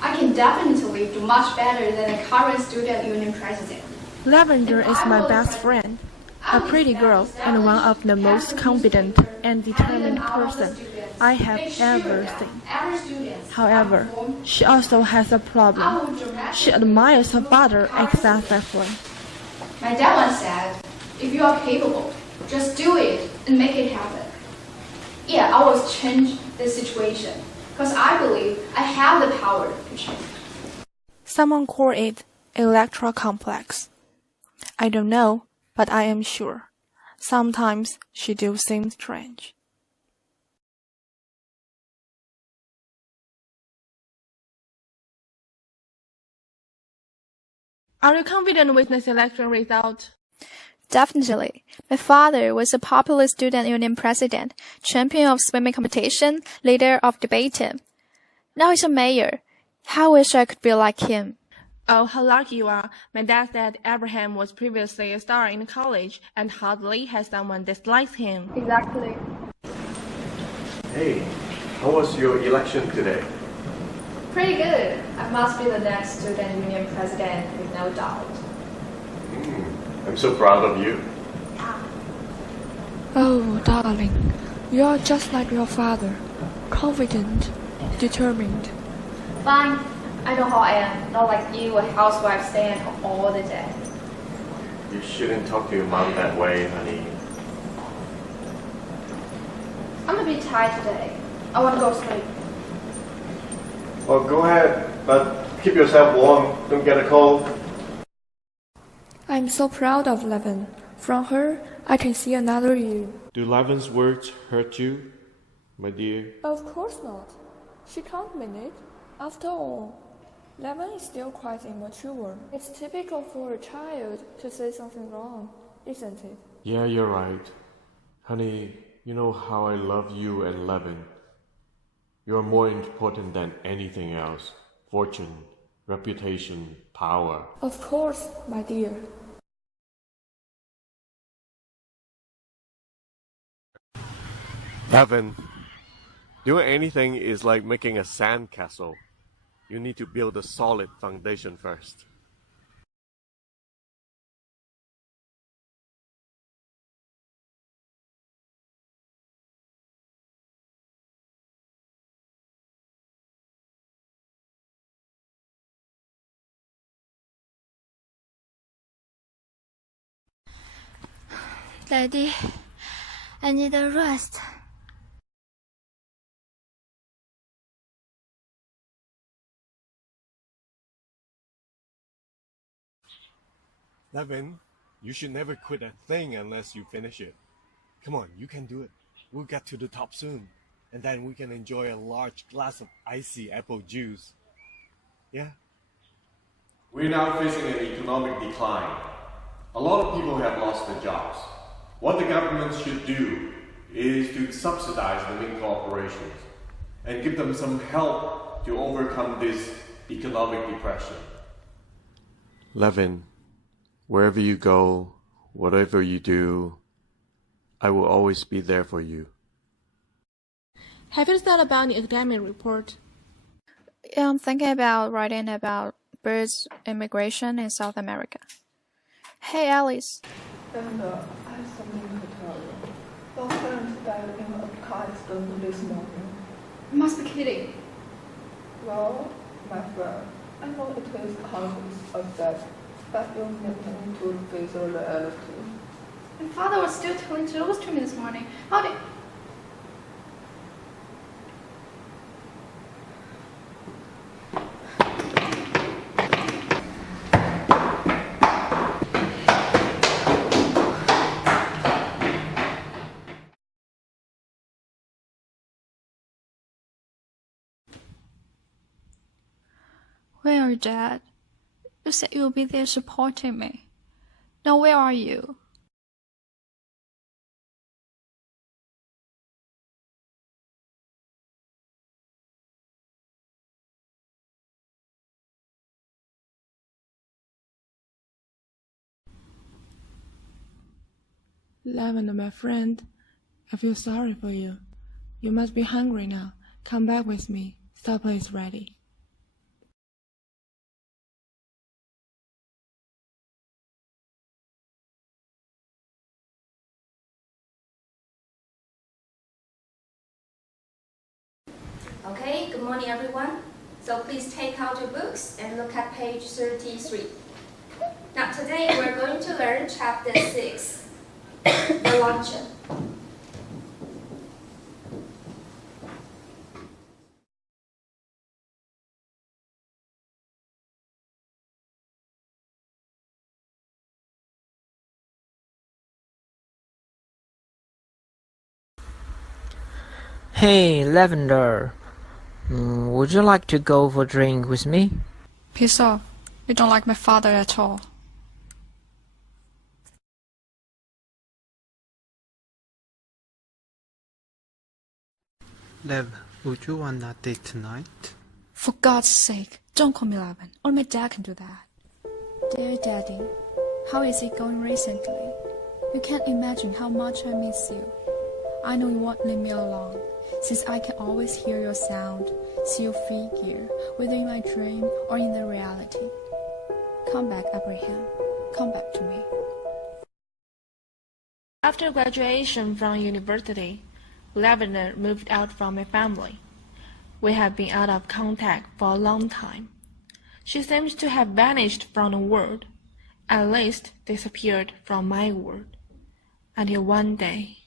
I can definitely do much better than the current student union president. Lavender is my best friend, a pretty girl and one of the most confident and determined person I have ever seen. However, she also has a problem. She admires her father excessively. My dad once said, if you are capable, just do it and make it happen. Yeah, I will change the situation because I believe I have the power to change. Someone called it Electra complex. I don't know, but I am sure. Sometimes she do seem strange. Are you confident with this election result? Definitely. My father was a popular student union president, champion of swimming competition, leader of debate team. Now he's a mayor. How wish I could be like him. Oh, how lucky you are. My dad said Abraham was previously a star in college and hardly has someone dislikes him. Exactly. Hey, how was your election today? Pretty good. I must be the next student union president with no doubt. I'm so proud of you. Oh, darling, you are just like your father, confident, determined. Fine. I know how I am. Not like you, a housewife staying at home all the day. You shouldn't talk to your mom that way, honey. I'm a bit tired today. I want to go sleep. Well, go ahead, but keep yourself warm. Don't get a cold. I'm so proud of Levin. From her, I can see another you. Do Levin's words hurt you, my dear? Of course not. She can't mean it. After all, Levin is still quite immature. It's typical for a child to say something wrong, isn't it? Yeah, you're right. Honey, you know how I love you and Levin. You're more important than anything else. Fortune, reputation, power. Of course, my dear. Levin, doing anything is like making a sand castle. You need to build a solid foundation first. Daddy, I need a rest. Levin, you should never quit a thing unless you finish it. Come on, you can do it. We'll get to the top soon. And then we can enjoy a large glass of icy apple juice. Yeah? We're now facing an economic decline. A lot of people have lost their jobs. What the government should do is to subsidize the big corporations and give them some help to overcome this economic depression. Levin, wherever you go, whatever you do, I will always be there for you. Have you thought about the academic report? Yeah, I'm thinking about writing about birds' immigration in South America. Hey, Alice. Linda, I have something to tell you. Your parents died in a car accident this morning. You must be kidding. Well, my friend, I know it is conscious of death, but you need to face the reality. My father was still telling jokes to me this morning. How did... Where are you, Dad? You said you'll be there supporting me. Now where are you? Lavender, my friend, I feel sorry for you. You must be hungry now. Come back with me. Supper is ready. morning, everyone. So please take out your books and look at page 33. Now today we're going to learn chapter 6, the luncheon. Hey, Lavender. Would you like to go for a drink with me? Piss off. You don't like my father at all. Lev, would you want that date tonight? For God's sake, don't call me Levin. Only my dad can do that. Dear Daddy, how is it going recently? You can't imagine how much I miss you. I know you won't leave me alone, since I can always hear your sound, see your figure, whether in my dream or in the reality. Come back, Abraham. Come back to me. After graduation from university, Lavender moved out from my family. We have been out of contact for a long time. She seems to have vanished from the world, at least disappeared from my world, until one day.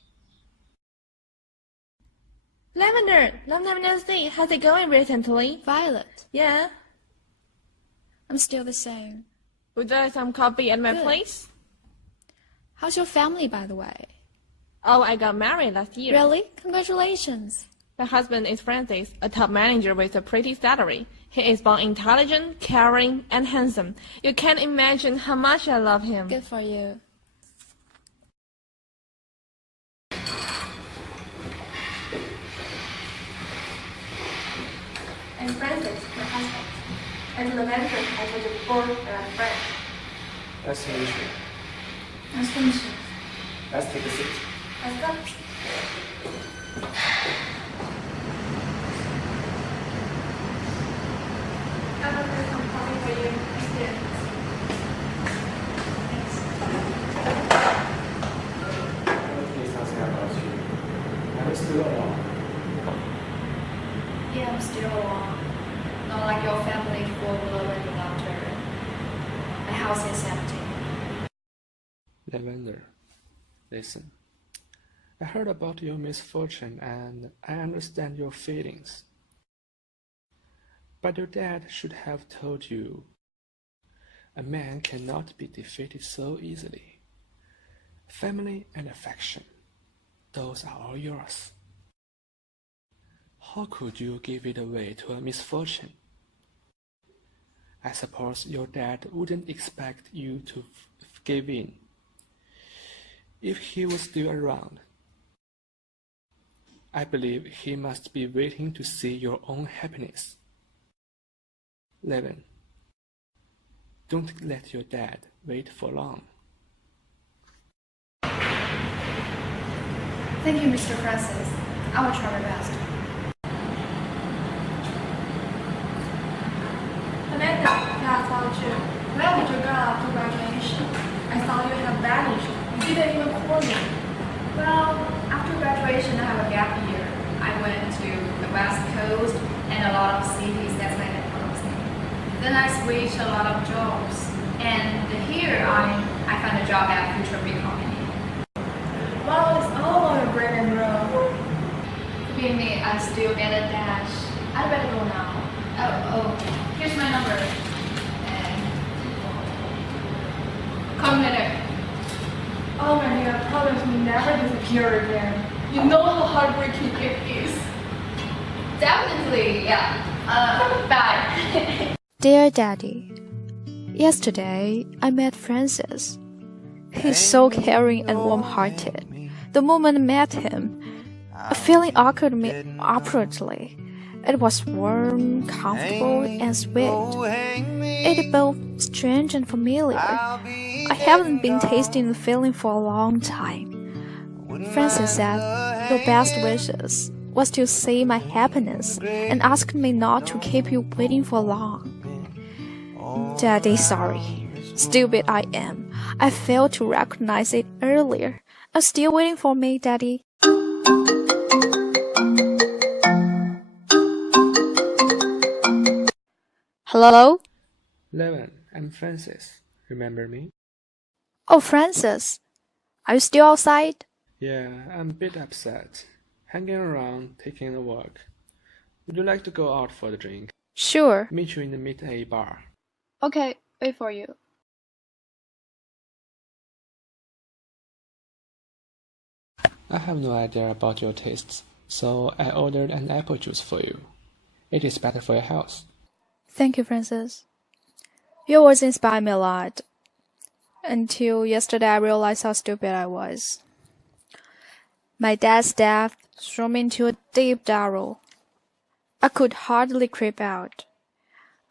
Lavender, long time no see. How's it going recently? Violet. Yeah? I'm still the same. Would you like some coffee at my Good. place? How's your family, by the way? Oh, I got married last year. Really? Congratulations. My husband is Francis, a top manager with a pretty salary. He is both intelligent, caring, and handsome. You can't imagine how much I love him. Good for you. And Francis, my husband. And Lavender, I told you before, friend. Nice to meet you. Nice to meet you. Let's take a seat. Let's go. I will bring some coffee for you. Here. Please ask me about you. Are you still alone? Yeah, I'm still alone. Not like your family full of love and laughter. My house is empty. Lavender, listen. I heard about your misfortune and I understand your feelings. But your dad should have told you a man cannot be defeated so easily. Family and affection, those are all yours. How could you give it away to a misfortune? I suppose your dad wouldn't expect you to give in. If he was still around, I believe he must be waiting to see your own happiness. Levin, don't let your dad wait for long. Thank you, Mr. Francis. I will try my best. Amanda, yeah, I found you. Where did you go after graduation? I saw you have vanished. You didn't even call me. Well, after graduation, I have a gap year. I went to the West Coast and a lot of cities. That's my proposing. Then I switched a lot of jobs. And here I found a job at a future big company. Well, it's all on a break and roll. Believe me, I still get a dash. I better go now. Oh, here's my number. And call me later. Oh my dear, promise me never disappear again. You know how heartbreaking it is. Definitely, yeah. Bye. Dear Daddy, yesterday I met Francis. He's so caring and warm-hearted. The moment I met him, a feeling occurred to me awkwardly. It was warm, comfortable, and sweet. It felt strange and familiar. I haven't been tasting the feeling for a long time. Francis said, "Your best wishes was to see my happiness and asked me not to keep you waiting for long." Daddy, sorry. Stupid I am. I failed to recognize it earlier. Are still waiting for me, Daddy? Hello? Levin, I'm Francis. Remember me? Oh, Francis. Are you still outside? Yeah, I'm a bit upset. Hanging around, taking a walk. Would you like to go out for a drink? Sure. Meet you in the Mid-A bar. Okay, wait for you. I have no idea about your tastes, so I ordered an apple juice for you. It is better for your health. Thank you, Francis. Your words inspire me a lot. Until yesterday, I realized how stupid I was. My dad's death threw me into a deep darrow. I could hardly creep out.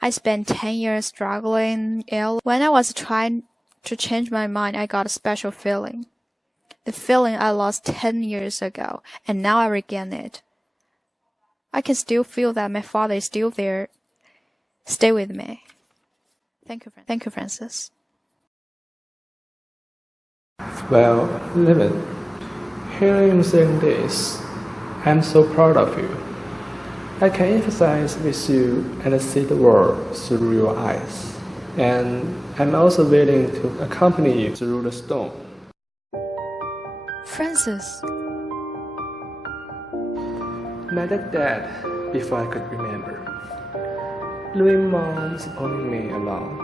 I spent 10 years struggling ill. When I was trying to change my mind, I got a special feeling. The feeling I lost 10 years ago, and now I regain it. I can still feel that my father is still there. Stay with me. Thank you, Francis. Well, Levin, hearing you saying this, I'm so proud of you. I can empathize with you and see the world through your eyes. And I'm also willing to accompany you through the storm. Francis. My dad died before I could remember. Leaving mom supporting me alone.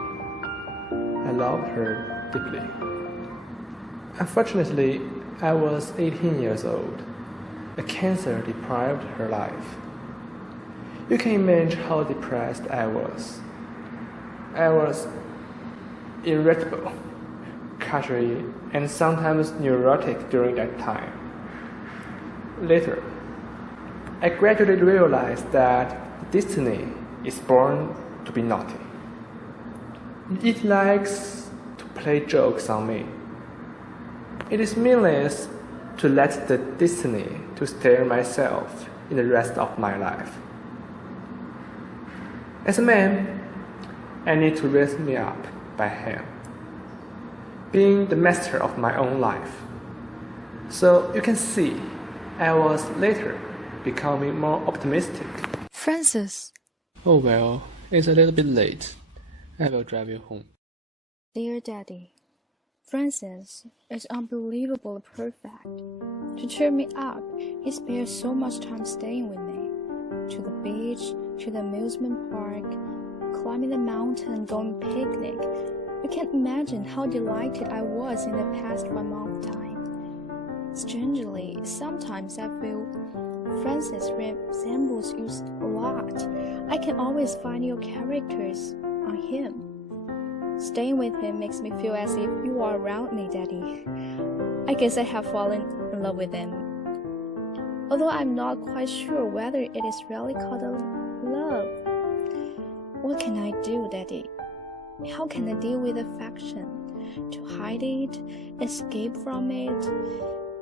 I loved her deeply. Unfortunately, I was 18 years old. A cancer deprived her life. You can imagine how depressed I was. I was irritable, casually, and sometimes neurotic during that time. Later, I gradually realized that destiny is born to be naughty. It likes to play jokes on me. It is meaningless to let the destiny to stare myself in the rest of my life. As a man, I need to raise me up by hand, being the master of my own life. So you can see, I was later becoming more optimistic. Francis. Oh well, it's a little bit late. I will drive you home. Dear Daddy, Francis is unbelievably perfect. To cheer me up, he spares so much time staying with me. To the beach, to the amusement park, climbing the mountain, going picnic. You can't imagine how delighted I was in the past 1 month time. Strangely, sometimes I feel Francis resembles you a lot. I can always find your characters on him. Staying with him makes me feel as if you are around me, Daddy. I guess I have fallen in love with him. Although I'm not quite sure whether it is really called a love. What can I do, Daddy? How can I deal with affection? To hide it? Escape from it?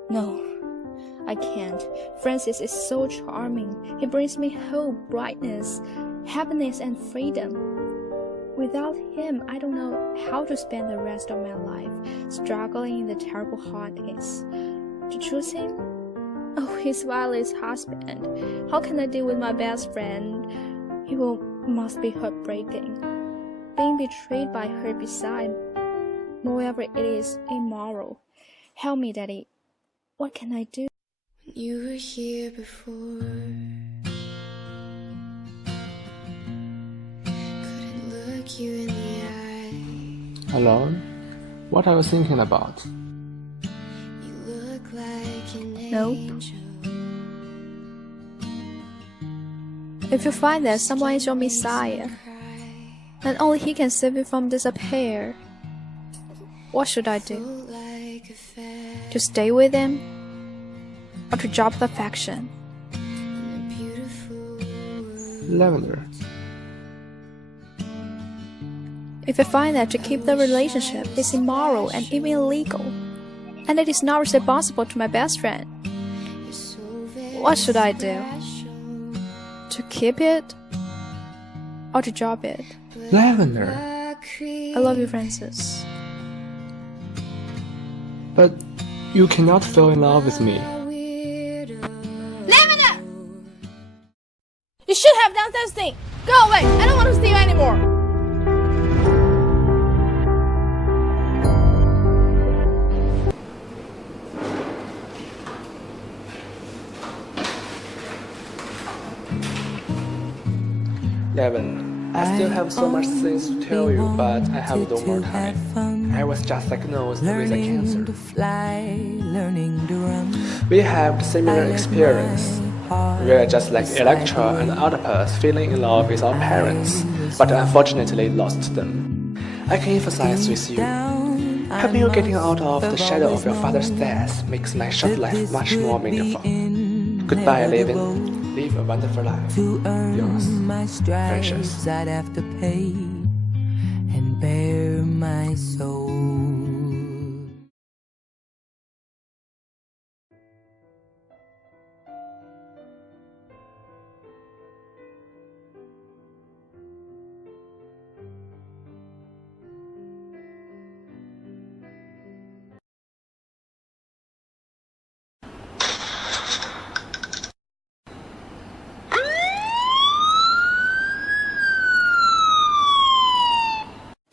No, I can't. Francis is so charming. He brings me hope, brightness, happiness, and freedom. Without him, I don't know how to spend the rest of my life, struggling in the terrible heartaches. To choose him? Oh, his Violet's husband. How can I deal with my best friend? Must be heartbreaking. Being betrayed by her beside, moreover, it is immoral. Help me, Daddy. What can I do? You were here before. Couldn't look you in the eye. Alone? What are you thinking about? You look like an Nope. angel. If you find that someone is your Messiah, and only he can save you from despair, what should I do? To stay with him? Or to drop the affection? Lavender. If I find that to keep the relationship is immoral and even illegal, and it is not responsible to my best friend, what should I do? To keep it? Or to drop it? Lavender. I love you, Francis. But you cannot fall in love with me. Lavender! You should have done something. Go away. I don't want to see you anymore. anymore. Levin, I still have so much things to tell you, but I have no more time. I was just diagnosed with a cancer. We have similar experience. We are just like Electra and Oedipus feeling in love with our parents, but unfortunately lost them. I can emphasize with you. Helping you getting out of the shadow of your father's death makes my short life much more meaningful. Goodbye, Levin. Live a wonderful life. Yours, Precious. I'd have to pay and bare my soul.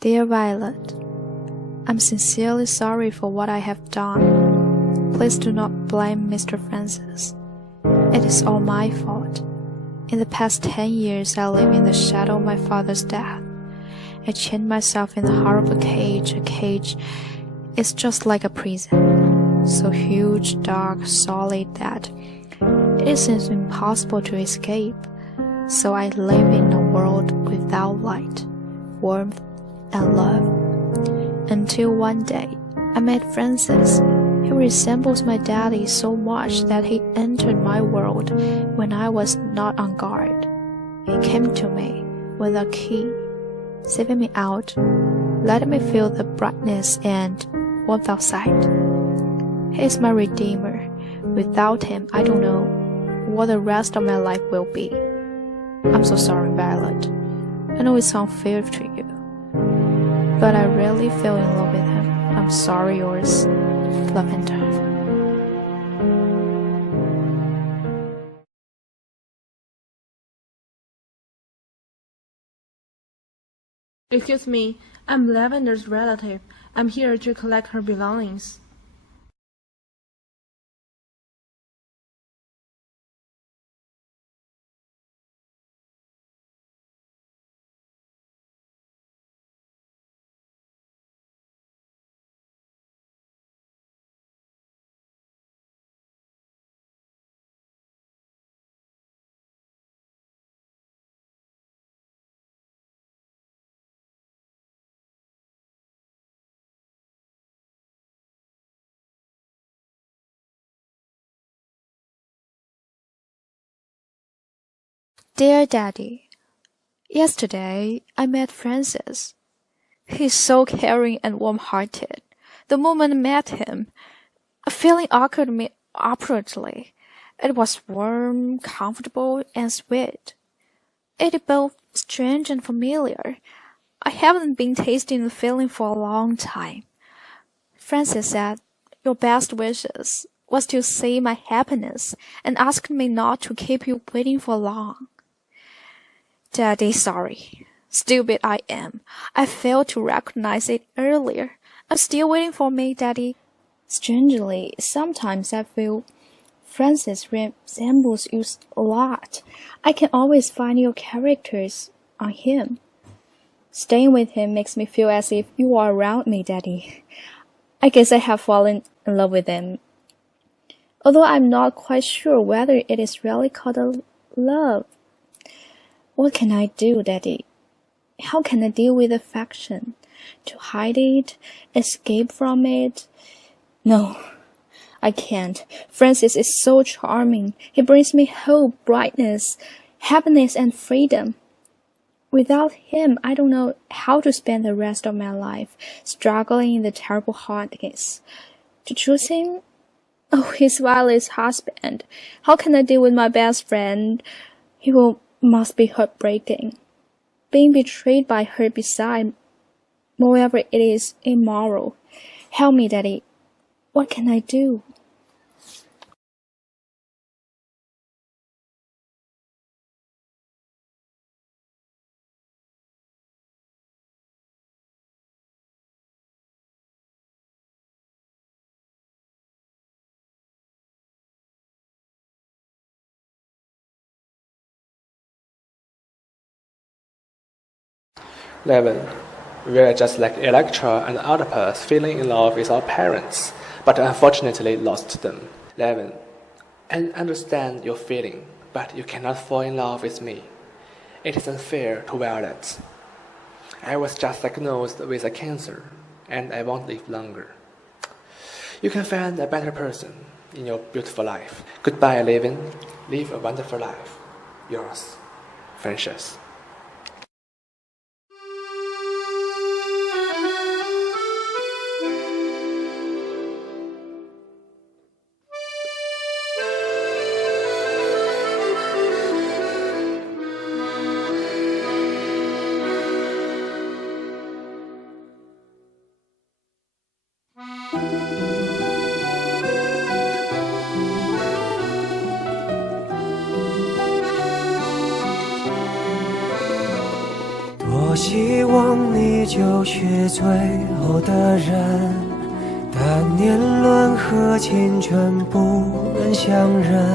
Dear Violet, I'm sincerely sorry for what I have done. Please do not blame Mr. Francis. It is all my fault. In the past 10 years, I live in the shadow of my father's death. I chained myself in the heart of a cage. A cage is just like a prison, so huge, dark, solid that it seems impossible to escape. So I live in a world without light, warmth, and love. Until one day, I met Francis. He resembles my daddy so much that he entered my world when I was not on guard. He came to me with a key, saving me out, letting me feel the brightness and warmth outside. He is my redeemer. Without him, I don't know what the rest of my life will be. I'm so sorry, Violet. I know it's unfair to you, but I really fell in love with him. I'm sorry, yours, Lavender. Excuse me, I'm Lavender's relative. I'm here to collect her belongings. Dear Daddy, yesterday I met Francis. He's so caring and warm-hearted. The moment I met him, a feeling occurred me awkwardly. It was warm, comfortable, and sweet. It is both strange and familiar. I haven't been tasting the feeling for a long time. Francis said, "Your best wishes was to see my happiness and asked me not to keep you waiting for long." Daddy, sorry. Stupid I am. I failed to recognize it earlier. I'm still waiting for me, Daddy. Strangely, sometimes I feel Francis resembles you a lot. I can always find your characters on him. Staying with him makes me feel as if you are around me, Daddy. I guess I have fallen in love with him. Although I'm not quite sure whether it is really called a love. What can I do, Daddy? How can I deal with affection? To hide it? Escape from it? No, I can't. Francis is so charming. He brings me hope, brightness, happiness, and freedom. Without him, I don't know how to spend the rest of my life, struggling in the terrible hardness. To choose him? Oh, he's Violet's husband. How can I deal with my best friend? Must be heartbreaking. Being betrayed by her beside, moreover, it is immoral. Help me, Daddy. What can I do? 11. We are just like Electra and Oedipus feeling in love with our parents, but unfortunately lost them. 11. I understand your feeling, but you cannot fall in love with me. It is unfair to Violet. I was just diagnosed with a cancer, and I won't live longer. You can find a better person in your beautiful life. Goodbye, Levin. Live a wonderful life. Yours, Frances.多希望你就是最后的人，但年轮和青春不能相认。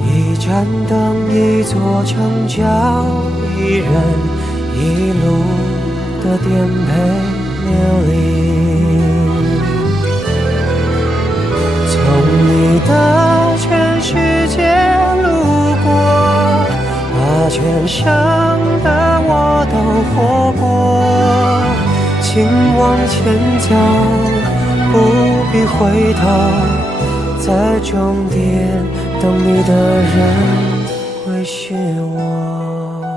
一盏灯，一座城，叫一人，一路的颠沛流离。从你的全世界路过，把全盛的我都活过。请往前走，不必回头，在终点等你的人会是我。